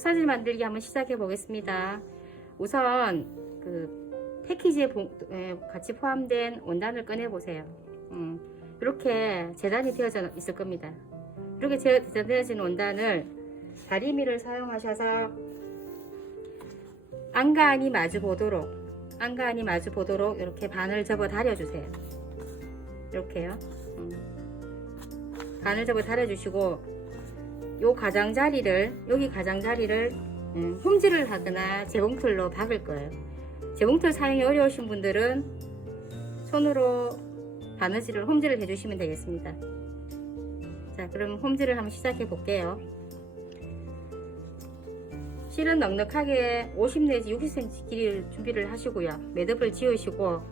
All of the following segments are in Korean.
사진 만들기 한번 시작해 보겠습니다. 우선 그 패키지에 같이 포함된 원단을 꺼내 보세요. 이렇게 재단이 되어져 있을 겁니다. 이렇게 재단되어진 원단을 다리미를 사용하셔서 안간이 마주 보도록 이렇게 반을 접어 다려주세요. 이렇게요. 반을 접어 다려주시고 여기 가장자리를 홈질을 하거나 재봉틀로 박을 거예요. 재봉틀 사용이 어려우신 분들은 손으로 바느질을 홈질을 해주시면 되겠습니다. 자, 그럼 홈질을 한번 시작해 볼게요. 실은 넉넉하게 50 내지 60cm 길이를 준비를 하시고요. 매듭을 지으시고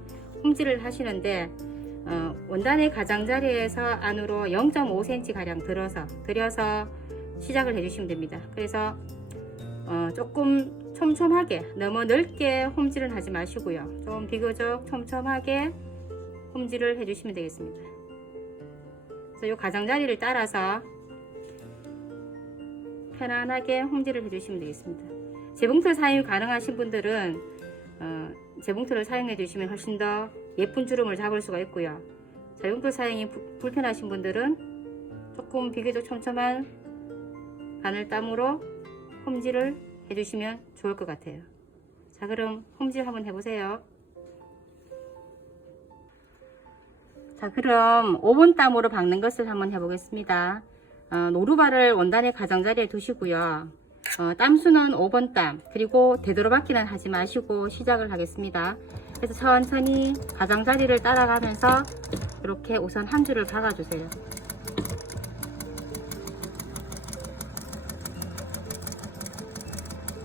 홈질을 하시는데 원단의 가장자리에서 안으로 0.5cm 가량 들여서 시작을 해주시면 됩니다. 그래서 조금 촘촘하게, 너무 넓게 홈질을 하지 마시고요. 좀 비교적 촘촘하게 홈질을 해주시면 되겠습니다. 그래서 이 가장자리를 따라서 편안하게 홈질을 해주시면 되겠습니다. 재봉틀 사용이 가능하신 분들은 재봉틀을 사용해 주시면 훨씬 더 예쁜 주름을 잡을 수가 있고요. 재봉틀 사용이 불편하신 분들은 조금 비교적 촘촘한 바늘땀으로 홈질을 해주시면 좋을 것 같아요. 자, 그럼 홈질 한번 해보세요. 자, 그럼 5번 땀으로 박는 것을 한번 해보겠습니다. 노루발을 원단의 가장자리에 두시고요. 땀수는 5번 땀, 그리고 되도록박기는 하지 마시고 시작을 하겠습니다. 그래서 천천히 가장자리를 따라가면서 이렇게 우선 한 줄을 박아주세요.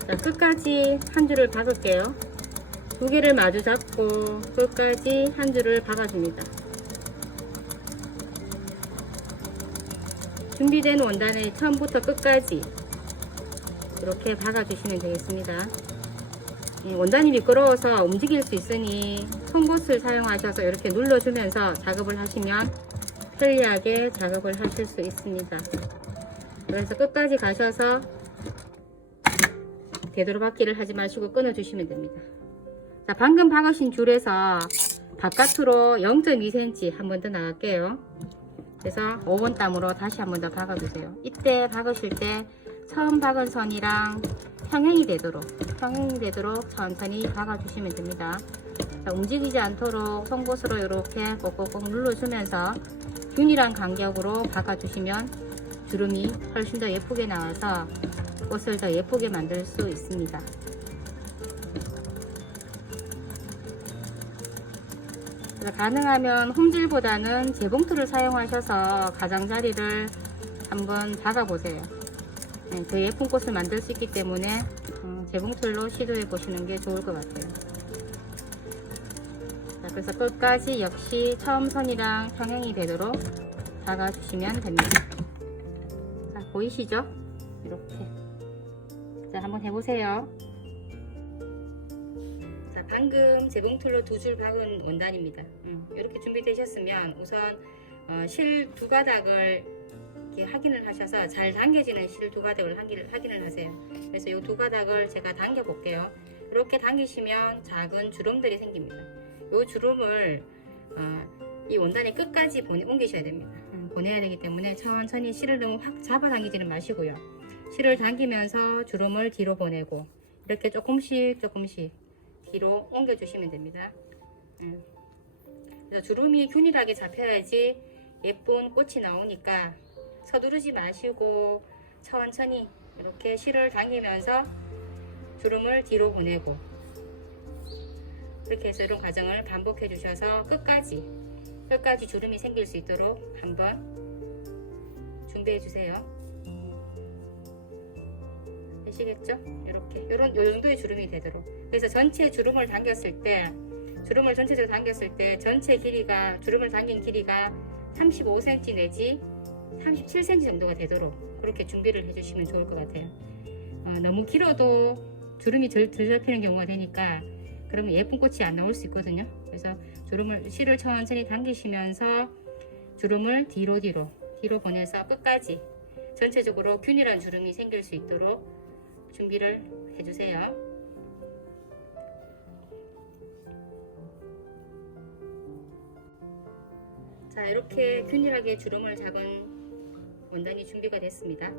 자, 끝까지 한 줄을 박을게요. 두 개를 마주 잡고 끝까지 한 줄을 박아줍니다. 준비된 원단을 처음부터 끝까지 이렇게 박아주시면 되겠습니다. 원단이 미끄러워서 움직일 수 있으니 송곳을 사용하셔서 이렇게 눌러주면서 작업을 하시면 편리하게 작업을 하실 수 있습니다. 그래서 끝까지 가셔서 되도록박기를 하지 마시고 끊어주시면 됩니다. 자, 방금 박으신 줄에서 바깥으로 0.2cm 한 번 더 나갈게요. 그래서 5번 땀으로 다시 한 번 더 박아주세요. 이때 박으실 때 처음 박은 선이랑 평행이 되도록 천천히 박아주시면 됩니다. 자, 움직이지 않도록 송곳으로 이렇게 꼭꼭꼭 눌러주면서 균일한 간격으로 박아주시면 주름이 훨씬 더 예쁘게 나와서 옷을 더 예쁘게 만들 수 있습니다. 가능하면 홈질보다는 재봉틀을 사용하셔서 가장자리를 한번 박아보세요. 더 예쁜 꽃을 만들 수 있기 때문에 재봉틀로 시도해 보시는 게 좋을 것 같아요. 자, 그래서 끝까지 역시 처음 선이랑 평행이 되도록 박아주시면 됩니다. 자, 보이시죠? 이렇게. 자, 한번 해보세요. 자, 방금 재봉틀로 두 줄 박은 원단입니다. 이렇게 준비되셨으면 우선 실 두 가닥을 이렇게 확인을 하셔서 잘 당겨지는 실 두 가닥을 확인을 하세요. 그래서 이 두 가닥을 제가 당겨 볼게요. 이렇게 당기시면 작은 주름들이 생깁니다. 이 주름을 이 원단의 끝까지 옮기셔야 됩니다. 보내야 되기 때문에 천천히 실을 너무 확 잡아당기지는 마시고요. 실을 당기면서 주름을 뒤로 보내고 이렇게 조금씩 뒤로 옮겨주시면 됩니다. 그래서 주름이 균일하게 잡혀야지 예쁜 꽃이 나오니까 서두르지 마시고 천천히 이렇게 실을 당기면서 주름을 뒤로 보내고 이렇게 해서 이런 과정을 반복해 주셔서 끝까지 주름이 생길 수 있도록 한번 준비해 주세요. 되시겠죠? 이렇게 요 정도의 주름이 되도록. 그래서 전체 주름을 당겼을 때 전체적으로 당겼을 때 전체 길이가 주름을 당긴 길이가 35cm 내지 37cm 정도가 되도록 그렇게 준비를 해주시면 좋을 것 같아요. 너무 길어도 주름이 덜 잡히는 경우가 되니까 그러면 예쁜 꽃이 안 나올 수 있거든요. 그래서 실을 천천히 당기시면서 주름을 뒤로 보내서 끝까지 전체적으로 균일한 주름이 생길 수 있도록 준비를 해주세요. 자, 이렇게 균일하게 주름을 잡은 원단이 준비가 됐습니다.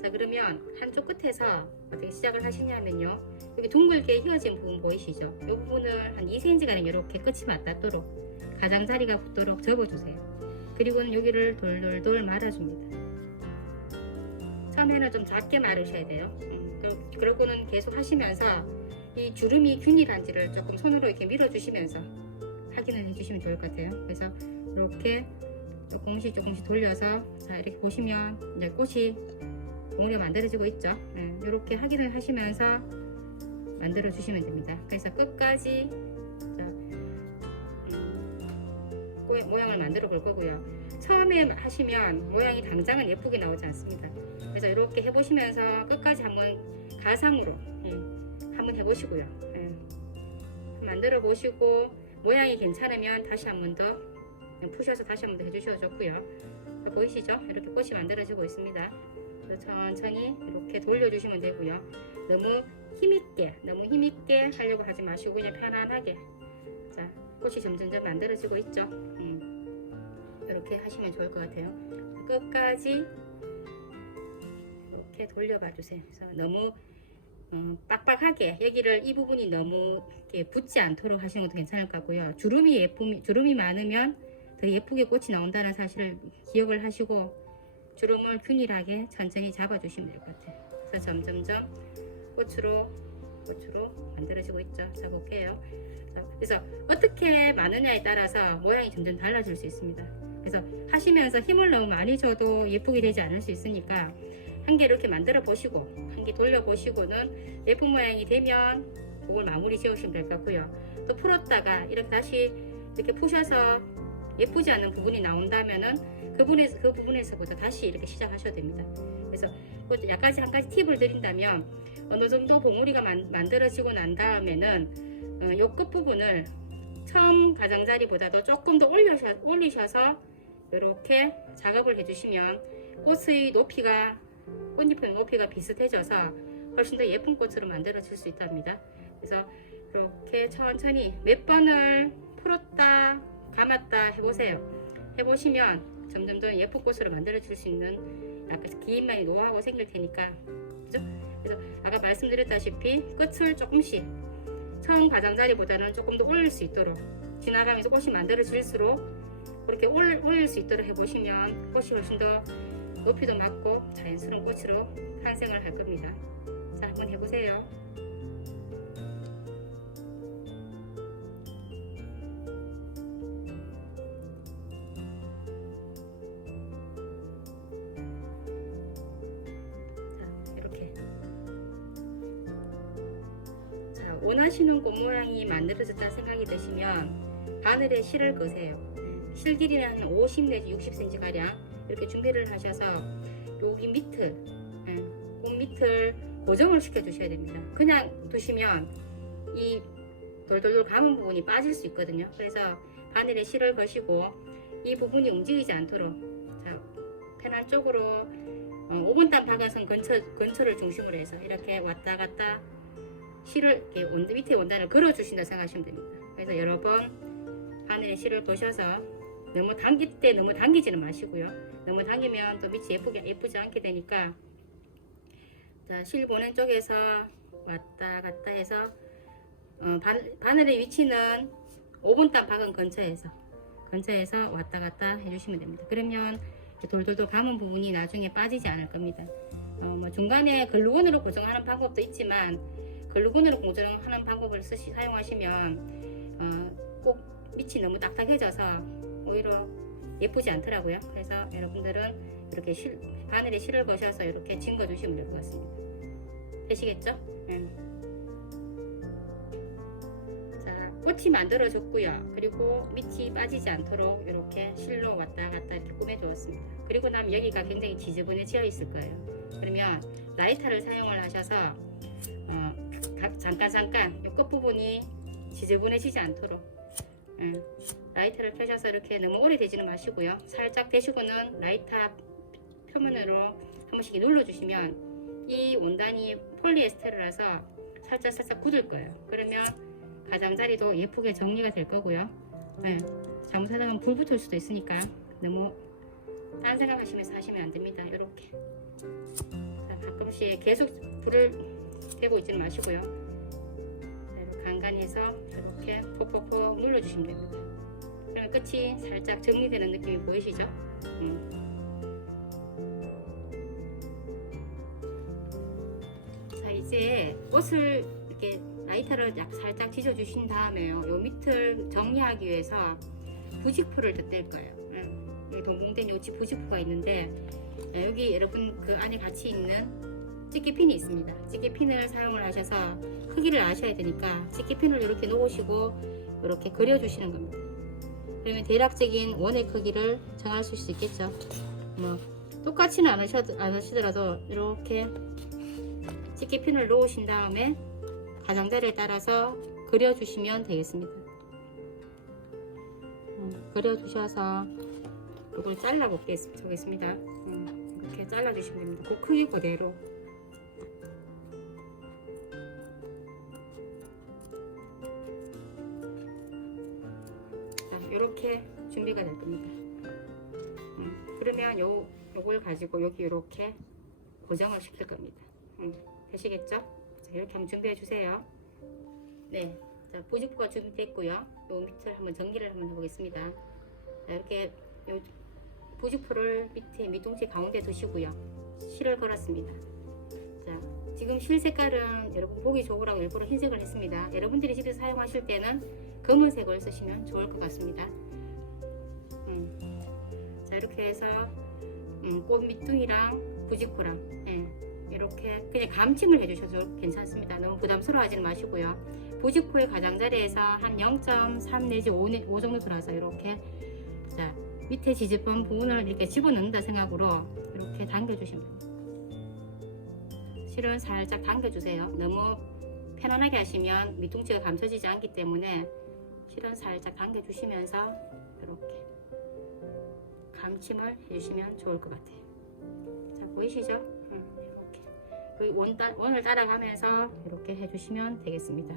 자, 그러면 한쪽 끝에서 어떻게 시작을 하시냐면요, 여기 둥글게 휘어진 부분 보이시죠? 이 부분을 한 2cm가량 이렇게 끝이 맞닿도록 가장자리가 붙도록 접어주세요. 그리고는 여기를 돌돌돌 말아줍니다. 처음에는 좀 작게 말으셔야 돼요. 그러고는 계속 하시면서 이 주름이 균일한지를 조금 손으로 이렇게 밀어주시면서 확인을 해주시면 좋을 것 같아요. 그래서 이렇게 조금씩 돌려서, 자, 이렇게 보시면 이제 꽃이 몽우리가 만들어지고 있죠. 이렇게 확인을 하시면서 만들어 주시면 됩니다. 그래서 끝까지 모양을 만들어 볼 거고요. 처음에 하시면 모양이 당장은 예쁘게 나오지 않습니다. 그래서 이렇게 해보시면서 끝까지 한번 가상으로 한번 해보시고요. 만들어 보시고 모양이 괜찮으면 다시 한번 더 푸셔서 다시 한번 더 해주셔도 좋고요. 보이시죠? 이렇게 꽃이 만들어지고 있습니다. 천천히 이렇게 돌려주시면 되고요. 너무 힘있게 하려고 하지 마시고 그냥 편안하게. 자, 꽃이 점점점 만들어지고 있죠. 이렇게 하시면 좋을 것 같아요. 끝까지 이렇게 돌려봐 주세요. 그래서 너무 빡빡하게 여기를 이 부분이 너무 이렇게 붙지 않도록 하시는 것도 괜찮을 것 같고요. 주름이 많으면 더 예쁘게 꽃이 나온다는 사실을 기억을 하시고 주름을 균일하게 천천히 잡아주시면 될 것 같아요. 그래서 점점점 꽃으로 만들어지고 있죠. 자, 볼게요. 자, 그래서 어떻게 많으냐에 따라서 모양이 점점 달라질 수 있습니다. 그래서 하시면서 힘을 너무 많이 줘도 예쁘게 되지 않을 수 있으니까 한 개 이렇게 만들어 보시고 한 개 돌려 보시고는 예쁜 모양이 되면 그걸 마무리 지으시면 될 것 같고요. 또 풀었다가 이렇게 다시 이렇게 푸셔서 예쁘지 않은 부분이 나온다면은 그 부분에서부터 다시 이렇게 시작하셔도 됩니다. 그래서 약까지 한 가지 팁을 드린다면 어느 정도 봉우리가 만들어지고 난 다음에는 요 끝부분을 처음 가장자리보다도 조금 더 올리셔서 이렇게 작업을 해주시면 꽃잎의 높이가 비슷해져서 훨씬 더 예쁜 꽃으로 만들어질 수 있답니다. 그래서 이렇게 천천히 몇 번을 풀었다 감았다 해보세요. 해보시면 점점 더 예쁜 꽃으로 만들어질 수 있는 약간 기인만이 노하우가 생길 테니까, 그죠? 그래서 아까 말씀드렸다시피 끝을 조금씩 처음 가장자리보다는 조금 더 올릴 수 있도록 지나가면서 꽃이 만들어질수록 그렇게 올릴 수 있도록 해보시면 꽃이 훨씬 더 높이도 맞고 자연스러운 꽃으로 탄생을 할 겁니다. 자, 한번 해보세요. 원하시는 꽃 모양이 만들어졌다는 생각이 드시면 바늘에 실을 그으세요. 실 길이는 한 50 내지 60cm 가량 이렇게 준비를 하셔서 여기 밑을 꽃 밑을 고정을 시켜 주셔야 됩니다. 그냥 두시면 이 돌돌돌 감은 부분이 빠질 수 있거든요. 그래서 바늘에 실을 거시고 이 부분이 움직이지 않도록, 자, 편한 쪽으로 5분단 박은선 근처를 중심으로 해서 이렇게 왔다 갔다 실을 이렇게 밑에 원단을 걸어 주신다 생각하시면 됩니다. 그래서 여러 번 바늘에 실을 거셔서 너무 당길 때 너무 당기지는 마시고요. 너무 당기면 또 밑이 예쁘지 않게 되니까, 자, 실 보낸 쪽에서 왔다 갔다 해서 바늘의 위치는 5분단 박은 근처에서 왔다 갔다 해주시면 됩니다. 그러면 돌돌돌 감은 부분이 나중에 빠지지 않을 겁니다. 뭐 중간에 글루건으로 고정하는 방법도 있지만 글루건으로 고정하는 방법을 사용하시면 꼭 밑이 너무 딱딱해져서 오히려 예쁘지 않더라고요. 그래서 여러분들은 이렇게 바늘에 실을 거셔서 이렇게 징거 주시면 될 것 같습니다. 되시겠죠? 자, 꽃이 만들어졌고요. 그리고 밑이 빠지지 않도록 이렇게 실로 왔다 갔다 이렇게 꾸며 주었습니다. 그리고 나면 여기가 굉장히 지저분해져 있을 거예요. 그러면 라이터를 사용을 하셔서 잠깐 이 끝부분이 지저분해지지 않도록 라이터를 펴셔서 이렇게 너무 오래 되지는 마시고요. 살짝 대시고는 라이터 표면으로 한 번씩 눌러주시면 이 원단이 폴리에스테르라서 살짝 굳을 거예요. 그러면 가장자리도 예쁘게 정리가 될 거고요. 네, 잘못하다가 불 붙을 수도 있으니까 너무 딴 생각하시면서 하시면 안 됩니다. 이렇게 가끔씩 계속 불을 떼고 있지는 마시고요. 이렇게 간간히 해서 이렇게 톡톡톡 눌러주시면 됩니다. 그러면 끝이 살짝 정리되는 느낌이 보이시죠? 자, 이제 옷을 이렇게 라이터를 살짝 지져주신 다음에요. 요 밑을 정리하기 위해서 부직포를 덧댈 거예요. 여기 동봉된 요치 부직포가 있는데 여기 여러분 그 안에 같이 있는 집게핀이 있습니다. 집게핀을 사용을 하셔서 크기를 아셔야 되니까 집게핀을 이렇게 놓으시고 이렇게 그려주시는 겁니다. 그러면 대략적인 원의 크기를 정할 수 있겠죠. 뭐 똑같이는 안 하시더라도 이렇게 집게핀을 놓으신 다음에 가장자리를 따라서 그려주시면 되겠습니다. 그려주셔서 이걸 잘라 보겠습니다. 이렇게 잘라주시면 됩니다. 그 크기 그대로. 자, 이렇게 준비가 될 겁니다. 그러면 요걸 가지고 여기 이렇게 고정을 시킬 겁니다. 되시겠죠? 자, 이렇게 한번 준비해 주세요. 네, 자, 부직포가 준비됐고요. 요 밑을 한번 정리를 한번 해보겠습니다. 자, 이렇게 요 부직포를 밑에 밑동체 가운데 두시고요. 실을 걸었습니다. 자, 지금 실 색깔은 여러분 보기 좋으라고 일부러 흰색을 했습니다. 여러분들이 집에서 사용하실 때는 검은색을 쓰시면 좋을 것 같습니다. 자, 이렇게 해서 꽃 밑둥이랑 부직포랑 이렇게 그냥 감침을 해주셔도 괜찮습니다. 너무 부담스러워하지는 마시고요. 부직포의 가장자리에서 한 0.3 내지 5 정도 들어서 이렇게 자, 밑에 지지번 부분을 이렇게 집어넣는다 생각으로 이렇게 당겨주시면 됩니다. 실은 살짝 당겨주세요. 너무 편안하게 하시면 밑둥치가 감춰지지 않기 때문에 실은 살짝 당겨주시면서 이렇게 감침을 해주시면 좋을 것 같아요. 자, 보이시죠? 이렇게 원을 따라가면서 이렇게 해주시면 되겠습니다.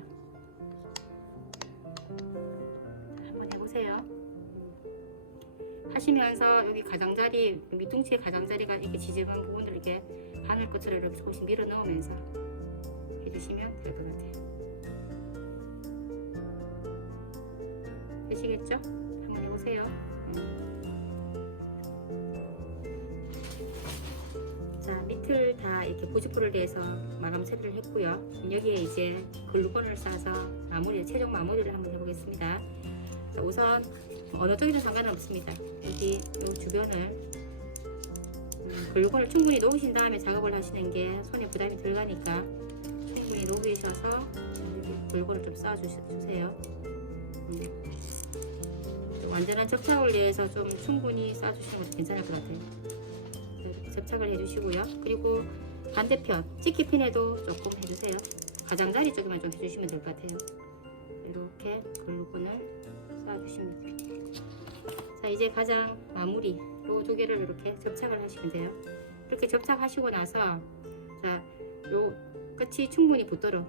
한번 해보세요. 하시면서 여기 가장자리 밑둥치의 가장자리가 이렇게 지지분 부분들 이렇게 바늘 끝으로 이렇게 조금씩 밀어 넣으면서 해주시면 될 것 같아요. 되시겠죠? 한번 해보세요. 자, 밑을 다 이렇게 부직포를 대서 마감 처리를 했고요. 여기에 이제 글루건을 싸서 최종 마무리를 한번 해보겠습니다. 자, 우선 어느 쪽이든 상관은 없습니다. 여기 이 주변을 글루건을 충분히 놓으신 다음에 작업을 하시는 게 손에 부담이 덜 가니까 충분히 놓으셔서 글루건을 좀 쌓아주세요. 완전한 접착을 위해서 좀 충분히 쌓아주시는 것도 괜찮을 것 같아요. 접착을 해주시고요. 그리고 반대편 집게핀에도 조금 해주세요. 가장자리 쪽에만 좀 해주시면 될 것 같아요. 이렇게 글루건을 쌓아주시면 됩니다. 자, 이제 가장 마무리 이 두 개를 이렇게 접착을 하시면 돼요. 이렇게 접착하시고 나서 자, 요 끝이 충분히 붙도록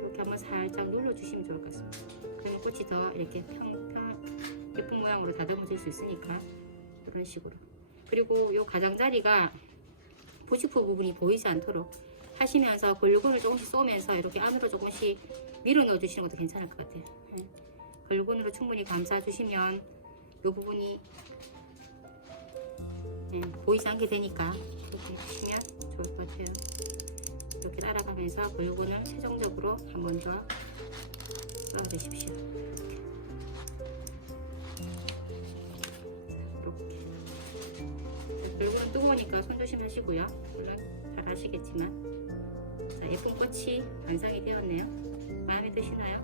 이렇게 한번 살짝 눌러주시면 좋을 것 같습니다. 그러면 끝이 더 이렇게 예쁜 모양으로 다듬어질 수 있으니까 이런 식으로. 그리고 요 가장자리가 부직포 부분이 보이지 않도록 하시면서 글루건을 조금씩 쏘면서 이렇게 안으로 조금씩 밀어 넣어 주시는 것도 괜찮을 것 같아요. 글루건으로 충분히 감싸 주시면 이 부분이 보이지 않게 되니까 이렇게 해주시면 좋을 것 같아요. 이렇게 따라가면서 글루건을 최종적으로 한 번 더 넣어 주십시오. 글루건은 뜨거우니까 손 조심하시고요. 물론 잘 아시겠지만 자, 예쁜 꽃이 완성이 되었네요. 마음에 드시나요?